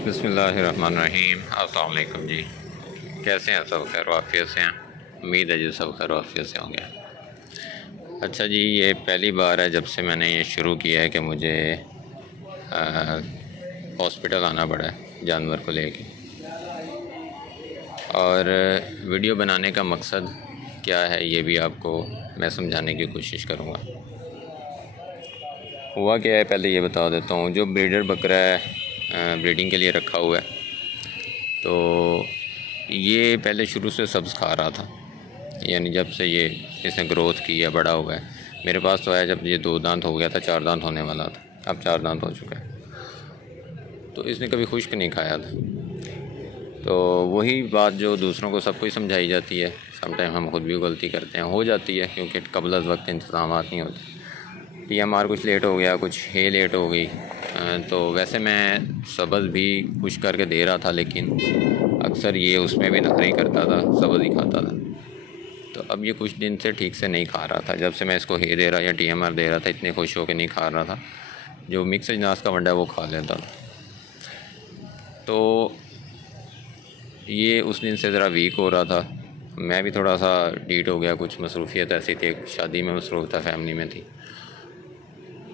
बिस्मिल्लाहिर्रहमानिर्रहीम। अस्सलाम वालेकुम जी। कैसे हैं सब? खैर वाफ़ियत से हैं। उम्मीद है जी सब खैर वाफ़ियत से होंगे। अच्छा जी, ये पहली बार है जब से मैंने ये शुरू किया है कि मुझे हॉस्पिटल आना पड़ा है जानवर को लेके। और वीडियो बनाने का मकसद क्या है ये भी आपको मैं समझाने की कोशिश करूँगा। हुआ क्या है पहले ये बता देता हूँ। जो ब्रीडर बकरा है ब्रीडिंग के लिए रखा हुआ है, तो ये पहले शुरू से सब्ज़ खा रहा था, यानी जब से ये इसने ग्रोथ की है, बड़ा हुआ है। मेरे पास तो है जब ये 2 दांत हो गया था, 4 दांत होने वाला था, अब 4 दांत हो चुका है। तो इसने कभी खुश्क नहीं खाया था। तो वही बात जो दूसरों को सबको ही समझाई जाती है, समटाइम हम खुद भी गलती करते हैं, हो जाती है, क्योंकि कबल अज़ वक्त इंतज़ाम नहीं होते। PMR कुछ लेट हो गया, कुछ है लेट हो गई। तो वैसे मैं सब्ज़ भी खुश करके दे रहा था, लेकिन अक्सर ये उसमें भी नखरे ही करता था, सब्ज़ ही खाता था। तो अब ये कुछ दिन से ठीक से नहीं खा रहा था। जब से मैं इसको हे दे रहा या TMR दे रहा था, इतने खुश होकर नहीं खा रहा था। जो मिक्स अजनास का वंडा है वो खा लेता था। तो ये उस दिन से ज़रा वीक हो रहा था। मैं भी थोड़ा सा डीट हो गया, कुछ मसरूफ़ियत ऐसी थी, शादी में मसरूफ़ था, फैमिली में थी,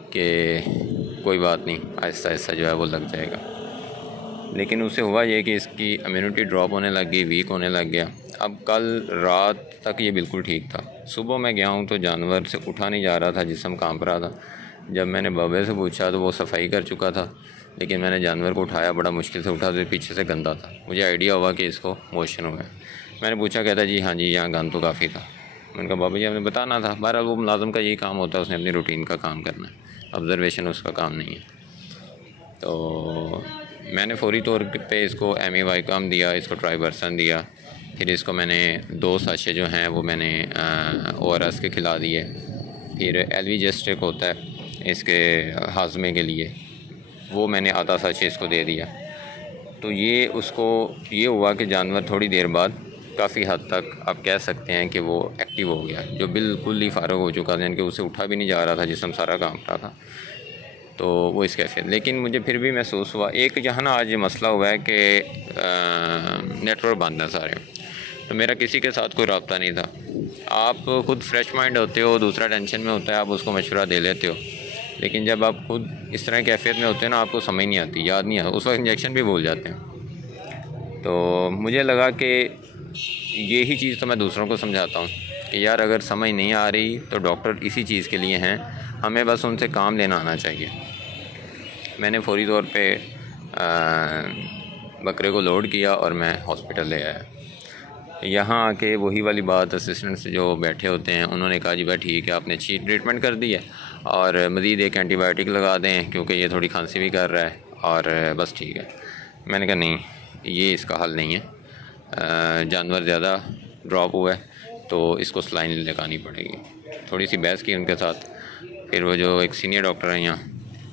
कि कोई बात नहीं, आहिस्ता आहिस्ता जो है वो लग जाएगा। लेकिन उससे हुआ ये कि इसकी इम्यूनिटी ड्रॉप होने लग गई, वीक होने लग गया। अब कल रात तक ये बिल्कुल ठीक था। सुबह मैं गया हूँ तो जानवर से उठा नहीं जा रहा था, जिस्म कांप रहा था। जब मैंने बाबे से पूछा तो वो सफाई कर चुका था, लेकिन मैंने जानवर को उठाया, बड़ा मुश्किल से उठा, तो पीछे से गंदा था। मुझे आइडिया हुआ कि इसको मोशन हुआ है। मैंने पूछा, कहता जी हाँ जी, यहाँ गंद तो काफ़ी था। मैंने कहा बाबा जी आपने बताना था। बहरहाल वो मुलाज़िम का यही काम होता है, उसने अपनी रूटीन का काम करना है, ऑब्ज़र्वेशन उसका काम नहीं है। तो मैंने फ़ौरी तौर पे इसको MEYCAM दिया, इसको ट्राइवर्सन दिया। फिर इसको मैंने 2 साशे जो हैं वो मैंने ORS के खिला दिए। फिर एल्विजेस्टिक होता है इसके हाजमे के लिए, वो मैंने आधा साशे इसको दे दिया। तो ये उसको ये हुआ कि जानवर थोड़ी देर बाद काफ़ी हद तक आप कह सकते हैं कि वो एक्टिव हो गया, जो बिल्कुल ही फ़ारग हो चुका था, यानी कि उसे उठा भी नहीं जा रहा था, जिस्म सारा कांप रहा था। तो वो इस कैफियत। लेकिन मुझे फिर भी महसूस हुआ एक जहाँ ना आज ये मसला हुआ है कि नेटवर्क बंद है सारे, तो मेरा किसी के साथ कोई रब्ता नहीं था। आप खुद फ्रेश माइंड होते हो, दूसरा टेंशन में होता है, आप उसको मशवरा दे लेते हो। लेकिन जब आप खुद इस तरह कैफियत में होते हैं ना, आपको समझ नहीं आती, याद नहीं आता, उस वक्त इंजेक्शन भी भूल जाते हैं। तो मुझे लगा कि यही चीज़ तो मैं दूसरों को समझाता हूँ कि यार अगर समझ नहीं आ रही तो डॉक्टर इसी चीज़ के लिए हैं, हमें बस उनसे काम लेना आना चाहिए। मैंने फ़ौरी तौर पे बकरे को लोड किया और मैं हॉस्पिटल ले आया। यहाँ आके वही वाली बात, असिस्टेंट्स जो बैठे होते हैं उन्होंने कहा जी भाई ठीक है, आपने अच्छी ट्रीटमेंट कर दी है और मज़ीद एक एंटीबायोटिक लगा दें क्योंकि ये थोड़ी खांसी भी कर रहा है, और बस ठीक है। मैंने कहा नहीं, ये इसका हल नहीं है, जानवर ज़्यादा ड्रॉप हुआ है तो इसको सलाइन लगानी पड़ेगी। थोड़ी सी बहस की उनके साथ। फिर वो जो एक सीनियर डॉक्टर हैं यहाँ,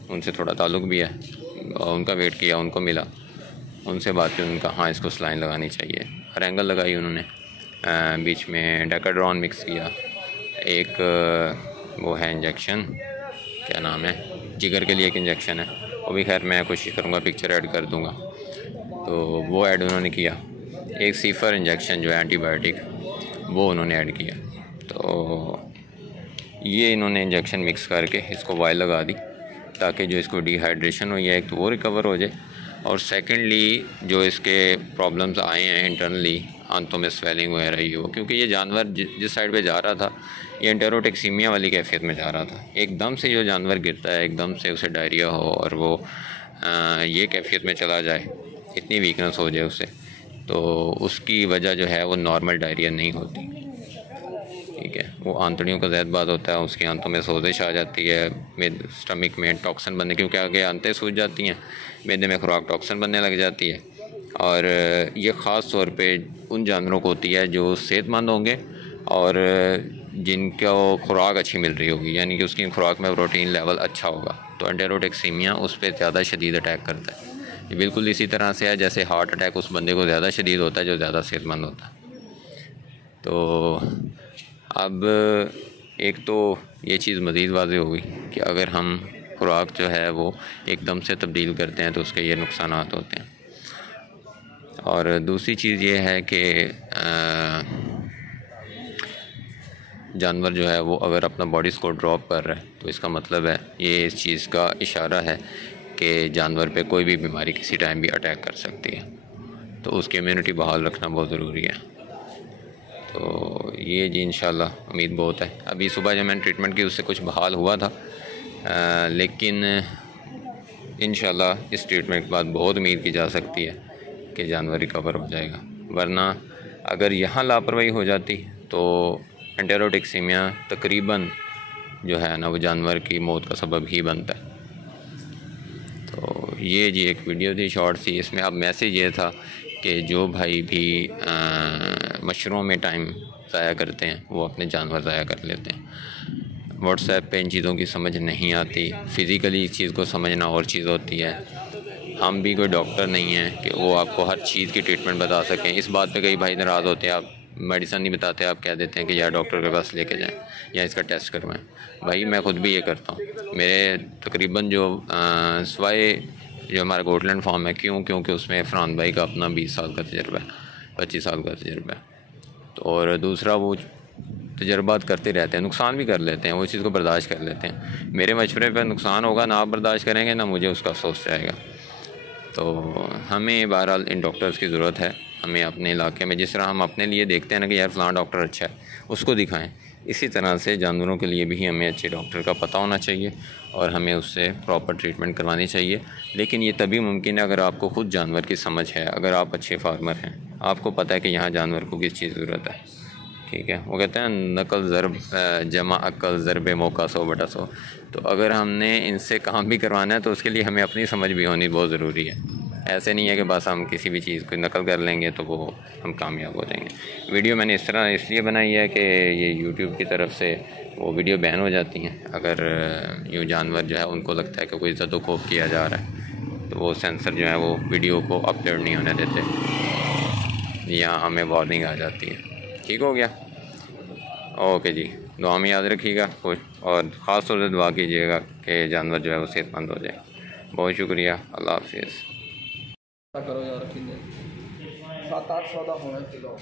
उनसे थोड़ा ताल्लुक़ भी है, और उनका वेट किया, उनको मिला, उनसे बात की, उनका हाँ इसको सलाइन लगानी चाहिए। हर एंगल लगाई उन्होंने, बीच में डेकाड्रॉन मिक्स किया, एक वो है इंजेक्शन, क्या नाम है, जिगर के लिए एक इंजेक्शन है, वो भी खैर मैं कोशिश करूँगा पिक्चर ऐड कर दूँगा, तो वो ऐड उन्होंने किया। एक सीफर इंजेक्शन जो है एंटीबायोटिक, वो उन्होंने ऐड किया। तो ये इन्होंने इंजेक्शन मिक्स करके इसको वायल लगा दी ताकि जो इसको डिहाइड्रेशन हुई है एक तो वो रिकवर हो जाए, और सेकेंडली जो इसके प्रॉब्लम्स आए हैं इंटरनली, आंतों में स्वेलिंग वगैरह ये हो, क्योंकि ये जानवर जिस साइड पे जा रहा था ये एंटेरोटैक्सीमिया वाली कैफियत में जा रहा था। एकदम से जो जानवर गिरता है, एकदम से उसे डायरिया हो और वो ये कैफियत में चला जाए, इतनी वीकनेस हो जाए उसे, तो उसकी वजह जो है वो नॉर्मल डायरिया नहीं होती, ठीक है। वो आंतड़ियों का ज़्यादा बात होता है, उसकी आंतों में सोजिश आ जाती है, स्टमक में टॉक्सिन बनने, क्योंकि आगे आंतें सूज जाती हैं, मैदे में खुराक टॉक्सिन बनने लग जाती है। और ये ख़ास तौर पे उन जानवरों को होती है जो सेहतमंद होंगे और जिनको खुराक अच्छी मिल रही होगी, यानी कि उसकी खुराक में प्रोटीन लेवल अच्छा होगा, तो एंटेरोटैक्सीमिया उस पर ज़्यादा शदीद अटैक करता है। ये बिल्कुल इसी तरह से है जैसे हार्ट अटैक उस बंदे को ज़्यादा शदीद होता है जो ज़्यादा सेहतमंद होता है। तो अब एक तो ये चीज़ मज़ीद वाज़ेह हो गई कि अगर हम खुराक जो है वो एकदम से तब्दील करते हैं तो उसके ये नुकसानात होते हैं। और दूसरी चीज़ ये है कि जानवर जो है वो अगर अपना बॉडी स्कोर ड्रॉप कर रहा है तो इसका मतलब है, ये इस चीज़ का इशारा है कि जानवर पे कोई भी बीमारी किसी टाइम भी अटैक कर सकती है, तो उसकी इम्यूनिटी बहाल रखना बहुत ज़रूरी है। तो ये जी इंशाल्लाह उम्मीद बहुत है। अभी सुबह जब मैंने ट्रीटमेंट की उससे कुछ बहाल हुआ था, लेकिन इंशाल्लाह इस ट्रीटमेंट के बाद बहुत उम्मीद की जा सकती है कि जानवर रिकवर हो जाएगा। वरना अगर यहाँ लापरवाही हो जाती तो एंटेरोटॉक्सीमिया तकरीबन जो है ना वो जानवर की मौत का सबब ही बनता है। तो ये जी एक वीडियो थी, शॉर्ट सी। इसमें अब मैसेज ये था कि जो भाई भी मशरूम में टाइम ज़ाया करते हैं वो अपने जानवर ज़ाया कर लेते हैं। व्हाट्सएप पे इन चीज़ों की समझ नहीं आती, फ़िज़िकली इस चीज़ को समझना और चीज़ होती है। हम भी कोई डॉक्टर नहीं हैं कि वो आपको हर चीज़ की ट्रीटमेंट बता सकें। इस बात पे कई भाई नाराज़ होते हैं, आप मेडिसिन नहीं बताते, आप कह देते हैं कि यार डॉक्टर के पास लेके जाएं या इसका टेस्ट करवाएं। भाई मैं ख़ुद भी ये करता हूँ। मेरे तकरीबन जो सवाए जो हमारा गोटलैंड फार्म है, क्योंकि उसमें फ़रहान भाई का अपना 20 साल का तजर्बा है, 25 साल का तजर्बा है। तो और दूसरा वो तजर्बात करते रहते हैं, नुकसान भी कर लेते हैं, वो चीज़ को बर्दाश्त कर लेते हैं। मेरे मशवरे पर नुकसान होगा ना आप बर्दाश्त करेंगे ना मुझे उसका अफसोस जाएगा। तो हमें बहरहाल इन डॉक्टर्स की ज़रूरत है। हमें अपने इलाके में जिस तरह हम अपने लिए देखते हैं ना कि यार फ़लाँ डॉक्टर अच्छा है उसको दिखाएं, इसी तरह से जानवरों के लिए भी हमें अच्छे डॉक्टर का पता होना चाहिए और हमें उससे प्रॉपर ट्रीटमेंट करवानी चाहिए। लेकिन ये तभी मुमकिन है अगर आपको ख़ुद जानवर की समझ है, अगर आप अच्छे फार्मर हैं, आपको पता है कि यहाँ जानवर को किस चीज़ की ज़रूरत है। ठीक है, वो कहते हैं नकल ज़रब जमा अक्ल ज़रब मौका 100/100। तो अगर हमने इनसे काम भी करवाना है तो उसके लिए हमें अपनी समझ भी होनी बहुत ज़रूरी है। ऐसे नहीं है कि बस हम किसी भी चीज़ को नकल कर लेंगे तो वो हम कामयाब हो जाएंगे। वीडियो मैंने इस तरह इसलिए बनाई है कि ये यूट्यूब की तरफ से वो वीडियो बैन हो जाती हैं अगर यूँ जानवर जो है उनको लगता है कि कोई इज़्ज़त व खौफ किया जा रहा है, तो वो सेंसर जो है वो वीडियो को अपलोड नहीं होने देते, यहाँ हमें वार्निंग आ जाती है। ठीक हो गया, ओके जी। दुआ में याद रखिएगा कुछ, और ख़ास तौर से दुआ कीजिएगा कि जानवर जो है वो सेहतमंद हो जाए। बहुत शुक्रिया, अल्लाह हाफिज़। करो यार, 7-8 सौदा होना किलो।